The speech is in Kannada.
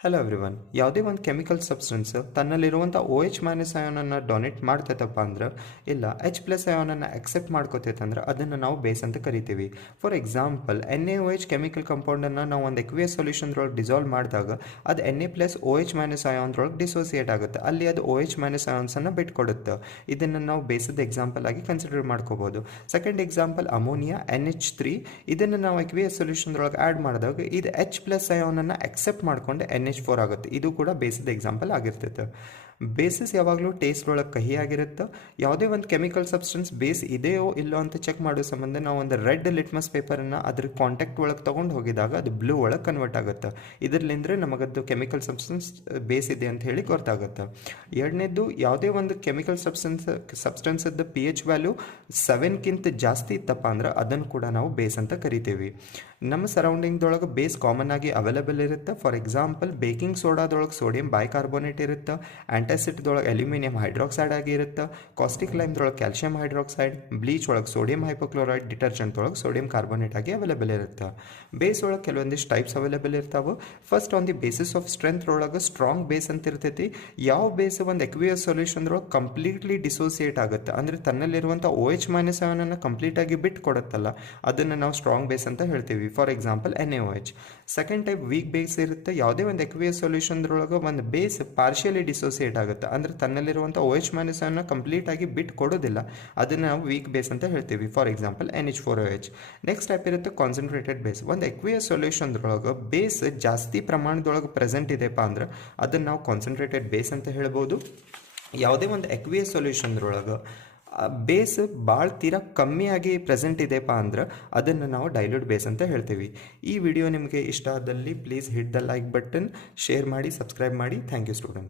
Hello everyone. ಯಾವುದೇ ಒಂದು ಕೆಮಿಕಲ್ ಸಬ್ಸ್ಟೆನ್ಸ್ ತನ್ನಲ್ಲಿರುವಂಥ ಓ ಎಚ್ ಮೈನಸ್ ಅಯಾನನ್ನು ಡೊನೇಟ್ ಮಾಡ್ತೈತಪ್ಪ ಅಂದ್ರೆ ಇಲ್ಲ ಎಚ್ ಪ್ಲಸ್ ಅಯಾನನ್ನು ಅಕ್ಸೆಪ್ಟ್ ಮಾಡ್ಕೋತೈತಂದ್ರೆ ಅದನ್ನು ನಾವು ಬೇಸ್ ಅಂತ ಕರಿತೀವಿ. ಫಾರ್ ಎಕ್ಸಾಂಪಲ್ NaOH ಕೆಮಿಕಲ್ ಕಂಪೌಂಡನ್ನು ನಾವು ಒಂದು ಎಕ್ವಿಯಸ್ ಸೊಲ್ಯೂಷನ್ದೊಳಗೆ ಡಿಸಾಲ್ವ್ ಮಾಡಿದಾಗ ಅದು Na+OH- ಅಯಾನ್ದೊಳಗೆ ಡಿಸೋಸಿಯೇಟ್ ಆಗುತ್ತೆ. ಅಲ್ಲಿ ಅದು OH- ಅಯಾನ್ಸನ್ನು ಬಿಟ್ಕೊಡುತ್ತೆ. ಇದನ್ನು ನಾವು ಬೇಸದ ಎಕ್ಸಾಂಪಲ್ ಆಗಿ ಕನ್ಸಿಡರ್ ಮಾಡ್ಕೋಬೋದು. Second example ammonia NH3. ಇದನ್ನು ನಾವು ಎಕ್ವಿಯಸ್ ಸೊಲ್ಯೂಷನ್ದೊಳಗೆ ಆ್ಯಡ್ ಮಾಡಿದಾಗ ಇದು H+ ಅಯಾನನ್ನು ಅಕ್ಸೆಪ್ಟ್ ಮಾಡ್ಕೊಂಡು NH4 ಆಗುತ್ತೆ. ಇದು ಕೂಡ ಬೇಸಿದ ಎಕ್ಸಾಂಪಲ್ ಆಗಿರ್ತೈತೆ. ಬೇಸಸ್ ಯಾವಾಗಲೂ ಟೇಸ್ಟ್ ಒಳಗೆ ಕಹಿಯಾಗಿರುತ್ತೆ. ಯಾವುದೇ ಒಂದು ಕೆಮಿಕಲ್ ಸಬ್ಸ್ಟೆನ್ಸ್ ಬೇಸ್ ಇದೆಯೋ ಇಲ್ಲೋ ಅಂತ ಚೆಕ್ ಮಾಡೋ ಸಂಬಂಧ ನಾವು ಒಂದು ರೆಡ್ ಲಿಟ್ಮಸ್ ಪೇಪರನ್ನು ಅದ್ರ ಕಾಂಟ್ಯಾಕ್ಟ್ ಒಳಗೆ ತೊಗೊಂಡು ಹೋಗಿದಾಗ ಅದು ಬ್ಲೂ ಒಳಗೆ ಕನ್ವರ್ಟ್ ಆಗುತ್ತೆ. ಇದರಲ್ಲಿಂದ್ರೆ ನಮಗದು ಕೆಮಿಕಲ್ ಸಬ್ಸ್ಟೆನ್ಸ್ ಬೇಸ್ ಇದೆ ಅಂತ ಹೇಳಿ ಗೊತ್ತಾಗುತ್ತೆ. ಎರಡನೇದು, ಯಾವುದೇ ಒಂದು ಕೆಮಿಕಲ್ ಸಬ್ಸ್ಟೆನ್ಸದ್ದು pH ವ್ಯಾಲ್ಯೂ 7ಕ್ಕಿಂತ ಜಾಸ್ತಿ ಇತ್ತಪ್ಪ ಅಂದ್ರೆ ಅದನ್ನು ಕೂಡ ನಾವು ಬೇಸ್ ಅಂತ ಕರಿತೀವಿ. ನಮ್ಮ ಸರೌಂಡಿಂಗ್ದೊಳಗೆ ಬೇಸ್ ಕಾಮನ್ ಆಗಿ ಅವೈಲೇಬಲ್ ಇರುತ್ತೆ. ಫಾರ್ ಎಕ್ಸಾಂಪಲ್ ಬೇಕಿಂಗ್ ಸೋಡಾದೊಳಗೆ ಸೋಡಿಯಂ ಬೈಕಾರ್ಬೋನೇಟ್ ಇರುತ್ತೆ, ಆ್ಯಂಟಾಸಿಡ್ದೊಳಗೆ ಅಲ್ಯೂಮಿನಿಯಂ ಹೈಡ್ರಾಕ್ಸೈಡ್ ಆಗಿರುತ್ತೆ, ಕಾಸ್ಟಿಕ್ ಲೈಮ್ದೊಳಗೆ ಕ್ಯಾಲ್ಶಿಯಂ ಹೈಡ್ರಾಕ್ಸೈಡ್, ಬ್ಲೀಚ್ ಒಳಗೆ ಸೋಡಿಯಂ ಹೈಪೋಕ್ಲೋರೈಡ್, ಡಿಟರ್ಜೆಂಟ್ ಒಳಗೆ ಸೋಡಿಯಂ ಕಾರ್ಬೋನೇಟ್ ಆಗಿ ಅವೈಲೇಬಲ್ ಇರುತ್ತೆ. ಬೇಸ್ ಒಳಗೆ ಕೆಲವೊಂದಿಷ್ಟು ಟೈಪ್ಸ್ ಅವೈಲೇಬಲ್ ಇರ್ತಾವೆ. First on the basis of strength ಒಳಗೆ ಸ್ಟ್ರಾಂಗ್ ಬೇಸ್ ಅಂತ ಇರ್ತೈತಿ. ಯಾವ ಬೇಸ್ ಒಂದು ಎಕ್ವಿಯಸ್ ಸೊಲ್ಯೂಷನ್ದೊಳಗೆ ಕಂಪ್ಲೀಟ್ಲಿ ಡಿಸೋಸಿಯೇಟ್ ಆಗುತ್ತೆ, ಅಂದರೆ ತನ್ನಲ್ಲಿರುವಂಥ OH- ಅಯಾನನ್ನು ಕಂಪ್ಲೀಟಾಗಿ ಬಿಟ್ಟು ಕೊಡುತ್ತಲ್ಲ, ಅದನ್ನು ನಾವು ಸ್ಟ್ರಾಂಗ್ ಬೇಸ್ ಅಂತ ಹೇಳ್ತೀವಿ. For example NaOH. Second type weak base ಇರುತ್ತೆ. ಯಾವುದೇ ಒಂದು ಎಕ್ವಿಯಸ್ ಸೊಲ್ಯೂಷನ್ದೊಳಗೆ ಒಂದು ಬೇಸ್ ಪಾರ್ಷಿಯಲಿ ಡಿಸೋಸಿಯೇಟ್ ಆಗುತ್ತೆ, ಅಂದರೆ ತನ್ನಲ್ಲಿರುವಂಥ OH- ಅನ್ನು ಕಂಪ್ಲೀಟ್ ಆಗಿ ಬಿಟ್ಟು ಕೊಡೋದಿಲ್ಲ, ಅದನ್ನು ನಾವು ವೀಕ್ ಬೇಸ್ ಅಂತ ಹೇಳ್ತೀವಿ. For example NH4OH. Next type ಇರುತ್ತೆ ಕಾನ್ಸಂಟ್ರೇಟೆಡ್ ಬೇಸ್. ಒಂದು ಎಕ್ವಿಯಸ್ ಸೊಲ್ಯೂಷನ್ದೊಳಗೆ ಬೇಸ್ ಜಾಸ್ತಿ ಪ್ರಮಾಣದೊಳಗೆ ಪ್ರೆಸೆಂಟ್ ಇದೆಯಪ್ಪ ಅಂದ್ರೆ ಅದನ್ನು ನಾವು ಕಾನ್ಸಂಟ್ರೇಟೆಡ್ ಬೇಸ್ ಅಂತ ಹೇಳ್ಬೋದು. ಯಾವುದೇ ಒಂದು ಎಕ್ವಿಯಸ್ ಸೊಲ್ಯೂಷನ್ದೊಳಗೆ ಬೇಸ್ ಭಾಳ ತೀರಾ ಕಮ್ಮಿಯಾಗಿ ಪ್ರೆಸೆಂಟ್ ಇದೆಯಪ್ಪ ಅಂದ್ರೆ ಅದನ್ನು ನಾವು ಡೈಲ್ಯೂಟ್ ಬೇಸ್ ಅಂತ ಹೇಳ್ತೀವಿ. ಈ ವಿಡಿಯೋ ನಿಮಗೆ ಇಷ್ಟ ಆದಲ್ಲಿ please hit the like button, share ಮಾಡಿ, ಸಬ್ಸ್ಕ್ರೈಬ್ ಮಾಡಿ. Thank you student.